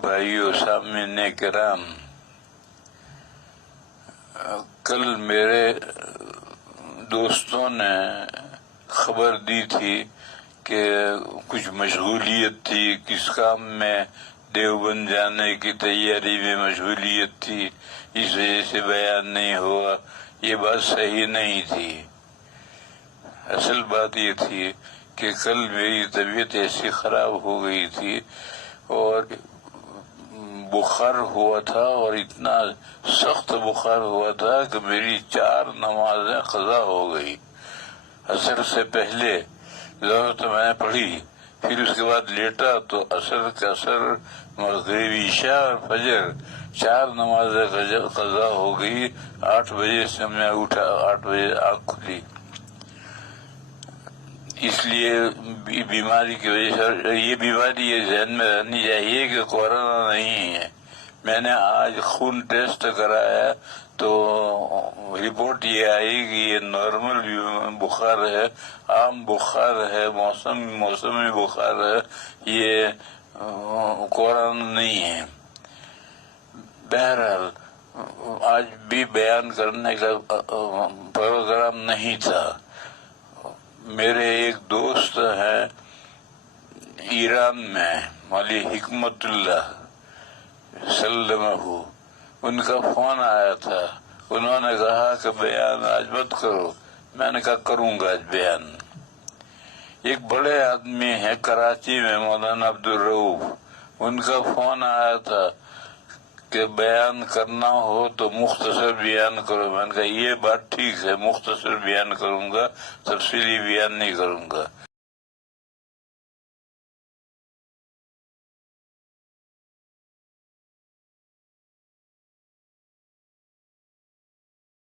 بھائیو سامعین کرام، کل میرے دوستوں نے خبر دی تھی کہ کچھ مشغولیت تھی، کس کام میں دیوبند جانے کی تیاری میں مشغولیت تھی، اس وجہ سے بیان نہیں ہوا۔ یہ بات صحیح نہیں تھی۔ اصل بات یہ تھی کہ کل میری طبیعت ایسی خراب ہو گئی تھی اور بخار ہوا تھا، اور اتنا سخت بخار ہوا تھا کہ میری 4 نمازیں قضا ہو گئی۔ عصر سے پہلے ظہر تو میں نے پڑھی، پھر اس کے بعد لیٹا تو عصر مغرب عشاء اور فجر 4 نمازیں قضا ہو گئی۔ 8 بجے سے میں اٹھا، 8 بجے آنکھ کھلی۔ اس لیے بیماری کی وجہ سے یہ بیماری یہ ذہن میں رہنی چاہیے کہ کورونا نہیں ہے۔ میں نے آج خون ٹیسٹ کرایا تو رپورٹ یہ آئی کہ یہ نارمل بخار ہے، عام بخار ہے، موسمی بخار ہے، یہ کورونا نہیں ہے۔ بہرحال آج بھی بیان کرنے کا پروگرام نہیں تھا۔ میرے ایک دوست ہیں ایران میں، مولی حکمت اللہ سلمہ، ان کا فون آیا تھا۔ انہوں نے کہا کہ بیان آج مت کرو۔ میں نے کہا کروں گا آج بیان۔ ایک بڑے آدمی ہیں کراچی میں، مولانا عبدالرؤف، ان کا فون آیا تھا کہ بیان کرنا ہو تو مختصر بیان کرو۔ میں نے کہا یہ بات ٹھیک ہے، مختصر بیان کروں گا، تفصیلی بیان نہیں کروں گا۔